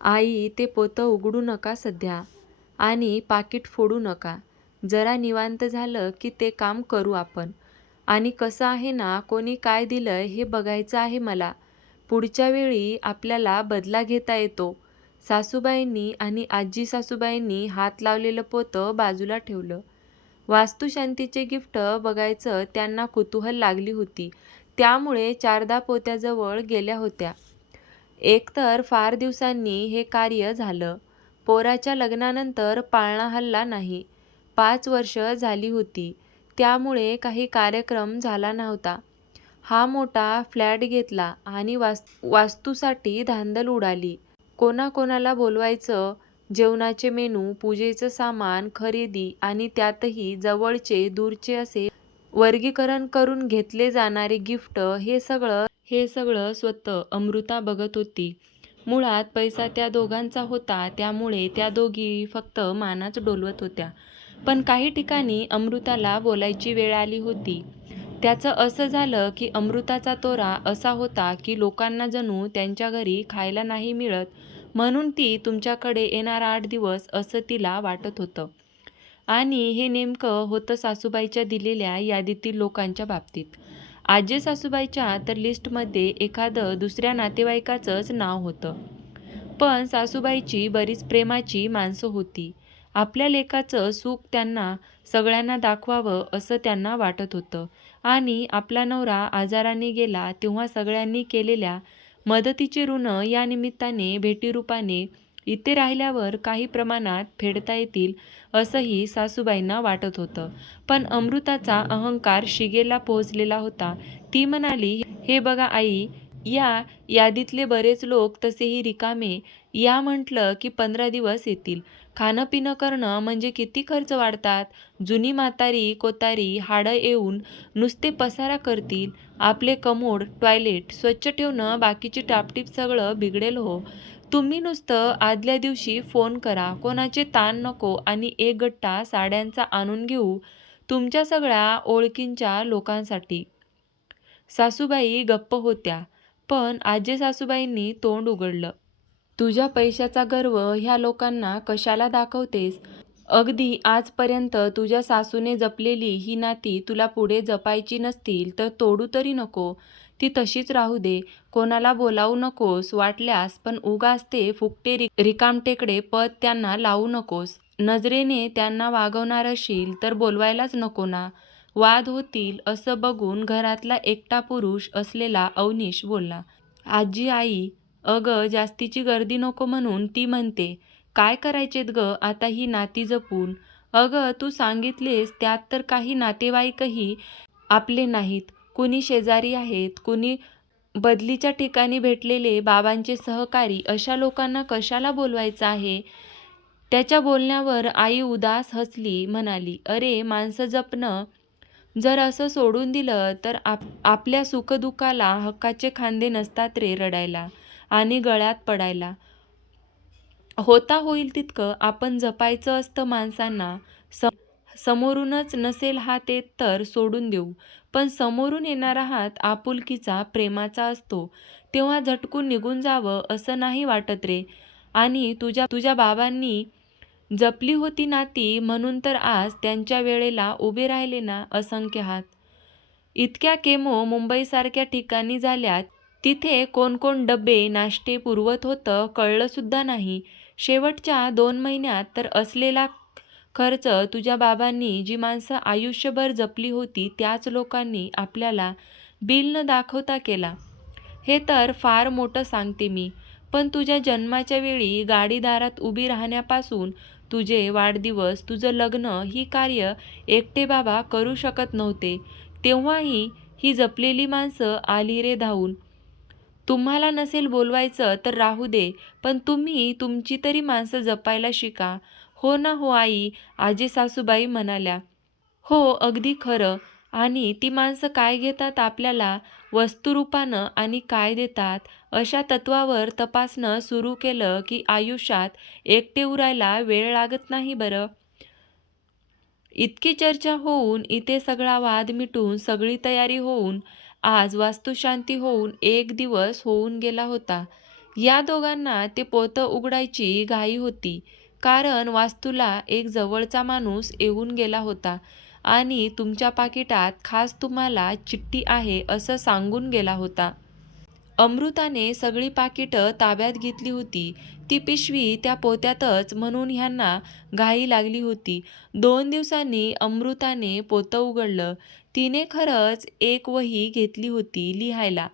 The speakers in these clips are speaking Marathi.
आई, ते पोतं उघडू नका सध्या आणि पाकीट फोडू नका. जरा निवांत झालं की ते काम करू आपण. आणि कसं आहे ना, कोणी काय दिलंय हे बघायचं आहे मला. पुढच्या वेळी आपल्याला बदला घेता येतो. सासूबाईंनी आणि आजी सासूबाईंनी हात लावलेलं पोतं बाजूला ठेवलं. वास्तुशांतीचे गिफ्ट बघायचं त्यांना कुतूहल लागली होती. त्यामुळे चारदा पोत्याजवळ गेल्या होत्या. एकतर फार दिवसांनी हे कार्य झालं. पोराच्या लग्नानंतर पाळणा हलला नाही. 5 वर्ष झाली होती. त्यामुळे काही कार्यक्रम झाला नव्हता. हा मोठा फ्लॅट घेतला आणि वास्तूसाठी धांदल उडाली. कोणाकोणाला बोलवायचं, जेवणाचे मेनू, पूजेचं सामान, खरेदी आणि त्यातही जवळचे, दूरचे असे वर्गीकरण करून घेतले जाणारे गिफ्ट हे सगळं स्वतः अमृता बघत होती. मुळात पैसा त्या दोघांचा होता, त्यामुळे त्या दोघी फक्त मानाच डोलवत होत्या. पण काही ठिकाणी अमृताला बोलायची वेळ आली होती. त्याचं असं झालं की अमृताचा तोरा असा होता की लोकांना जणू त्यांच्या घरी खायला नाही मिळत, म्हणून ती तुमच्याकडे येणार 8 दिवस असं तिला वाटत होतं. आणि हे नेमकं होतं सासूबाईच्या दिलेल्या यादीतील लोकांच्या बाबतीत. आजी सासूबाईच्या तर लिस्टमध्ये एखादं दुसऱ्या नातेवाईकाचंच नाव होतं. पण सासूबाईची बरीच प्रेमाची माणसं होती. आपल्या लेकाचं सुख त्यांना सगळ्यांना दाखवावं असं त्यांना वाटत होतं. आणि आपला नवरा आजाराने गेला तेव्हा सगळ्यांनी केलेल्या मदतीचे ऋण या निमित्ताने भेटीरूपाने इथे राहिल्यावर काही प्रमाणात फेडता येतील असंही सासूबाईंना वाटत होतं. पण अमृताचा अहंकार शिगेला पोहोचलेला होता. ती म्हणाली, "हे बघा आई, या यादीतले बरेच लोक तसेही रिकामे. या म्हटलं की 15 दिवस येतील. खाणं-पिणं करणं म्हणजे किती खर्च वाढतात. जुनी म्हातारी कोतारी हाडं येऊन नुसते पसारा करतील. आपले कमोड, टॉयलेट स्वच्छ ठेवणं, बाकीची टापटीप सगळं बिघडेल हो. तुम्ही नुसतं आदल्या दिवशी फोन करा, कोणाचे ताण नको आणि एक गट्टा साड्यांचा आणून घेऊ तुमच्या सगळ्या ओळखींच्या लोकांसाठी." सासूबाई गप्प होत्या. पण आजी-सासूबाईंनी तोंड उघडलं. "तुझ्या पैशाचा गर्व ह्या लोकांना कशाला दाखवतेस? अगदी आजपर्यंत तुझ्या सासूने जपलेली ही नाती तुला पुढे जपायची नसतील तर तोडू तरी नको. ती तशीच राहू दे. कोणाला बोलावू नकोस वाटल्यास, पण उगाच ते फुकटे रिकामटेकडे पद त्यांना लावू नकोस. नजरेने त्यांना वागवणार असशील तर बोलवायलाच नको ना. वाद होतील." असं बघून घरातला एकटा पुरुष असलेला अवनीश बोलला. "आजी आई, अगं जास्तीची गर्दी नको म्हणून ती म्हणते. काय करायचेत गं आता ही नाती जपून. अगं तू सांगितलेस त्यात तर काही नातेवाईकही आपले नाहीत. कुणी शेजारी आहेत, कुणी बदलीच्या ठिकाणी भेटलेले बाबांचे सहकारी, अशा लोकांना कशाला बोलवायचं आहे?" त्याच्या बोलण्यावर आई उदास हसली, म्हणाली, "अरे माणसं जपणं जर असं सोडून दिलं तर आपल्या सुखदुःखाला हक्काचे खांदे नसतात रे रडायला आणि गळ्यात पडायला. होता होईल तितकं आपण जपायचं असतं माणसांना. समोरूनच नसेल हात येत तर सोडून देऊ, पण समोरून येणारा हात आपुलकीचा, प्रेमाचा असतो, तेव्हा झटकून निघून जावं असं नाही वाटत रे. आणि तुझ्या बाबांनी जपली होती नाती म्हणून तर आज त्यांच्या वेळेला उभे राहिले ना असंख्य हात. इतक्या केमो मुंबईसारख्या ठिकाणी झाल्यात, तिथे कोण कोण डबे, नाश्ते पुरवत होतं कळलंसुद्धा नाही. शेवटच्या 2 महिन्यात तर असलेला खर्च तुझ्या बाबांनी जी माणसं आयुष्यभर जपली होती त्याच लोकांनी आपल्याला बिल न दाखवता केला. हे तर फार मोठं सांगते मी. पण तुझ्या जन्माच्या वेळी गाडी दारात उभी राहण्यापासून तुझे वाढदिवस, तुझं लग्न ही कार्य एकटे बाबा करू शकत नव्हते. तेव्हाही ही जपलेली माणसं आली रे धावून. तुम्हाला नसेल बोलवायचं तर राहू दे, पण तुम्ही तुमची तरी माणसं जपायला शिका." "हो ना हो आई," आजी सासूबाई म्हणाल्या. "हो, अगदी खरं. आणि ती माणसं काय घेतात आपल्याला वस्तुरूपानं आणि काय देतात, अशा तत्वावर तपासणं सुरू केलं की आयुष्यात एकटे उरायला वेळ लागत नाही बरं." इतकी चर्चा होऊन, इथे सगळा वाद मिटून, सगळी तयारी होऊन, आज वास्तुशांती होऊन 1 दिवस होऊन गेला होता. या दोघांना ते पोतं उघडायची घाई होती, कारण वास्तूला एक जवळचा माणूस येऊन गेला होता आणि तुमच्या पाकिटात खास तुम्हाला चिठ्ठी आहे असं सांगून गेला होता. अमृताने सगळी पाकिटं ताब्यात घेतली होती. ती पिशवी त्या पोत्यातच, म्हणून ह्यांना घाई लागली होती. 2 दिवसांनी अमृताने पोतं उघडलं. तिने खरंच एक वही घेतली होती लिहायला.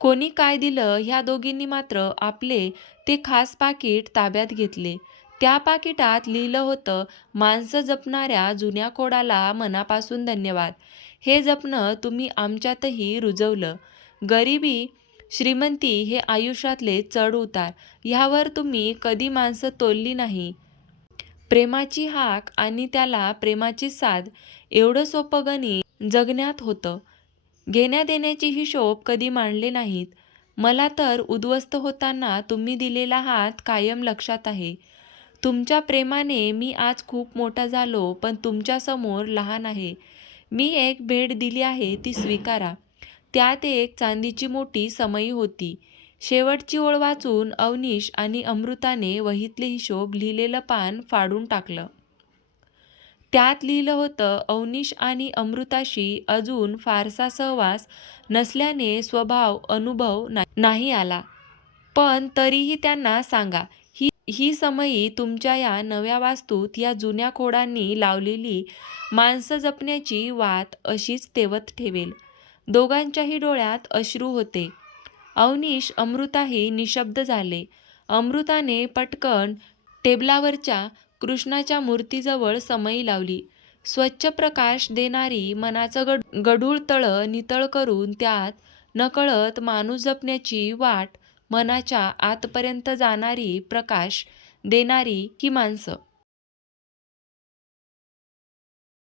कोणी काय दिलं ह्या दोघींनी मात्र आपले ते खास पाकीट ताब्यात घेतले. त्या पाकिटात लिहिलं होतं, माणसं जपणाऱ्या जुन्या खोडाला मनापासून धन्यवाद. हे जपणं तुम्ही आमच्यातही रुजवलं. गरिबी श्रीमंती हे आयुष्यातले चढ उतार, ह्यावर तुम्ही कधी माणसं तोलली नाही. प्रेमाची हाक आणि त्याला प्रेमाची साथ, एवढं सोपं गणित जगण्यात होतं. घेण्या-देण्याचे हिशोब कधी मांडले नाहीत. मला तर उद्ध्वस्त होताना तुम्ही दिलेला हात कायम लक्षात आहे. तुमच्या प्रेमाने मी आज खूप मोठा झालो, पण तुमच्यासमोर लहान आहे. मी एक भेट दिली आहे ती स्वीकारा. त्यात एक चांदीची मोठी समई होती. शेवटची ओळ वाचून अवनीश आणि अमृताने वहीतले हिशोब लिहिलेलं पान फाडून टाकलं. त्यात लिहिलं होतं, अवनीश आणि अमृताशी अजून फारसा सहवास नसल्याने स्वभाव अनुभव नाही आला. पण तरीही त्यांना सांगा, ही समई तुमच्या या नव्या वास्तूत या जुन्या खोडांनी लावलेली माणसं जपण्याची वात अशीच तेवत ठेवेल. दोघांच्याही डोळ्यात अश्रू होते. अवनीश अमृताही निशब्द झाले. अमृताने पटकन टेबलावरच्या कृष्णाच्या मूर्तीजवळ समई लावली. स्वच्छ प्रकाश देणारी, मनाचं गढूळ तळं नितळ करून त्यात नकळत माणूस जपण्याची वाट, मनाच्या आतपर्यंत जाणारी, प्रकाश देणारी ही माणसं.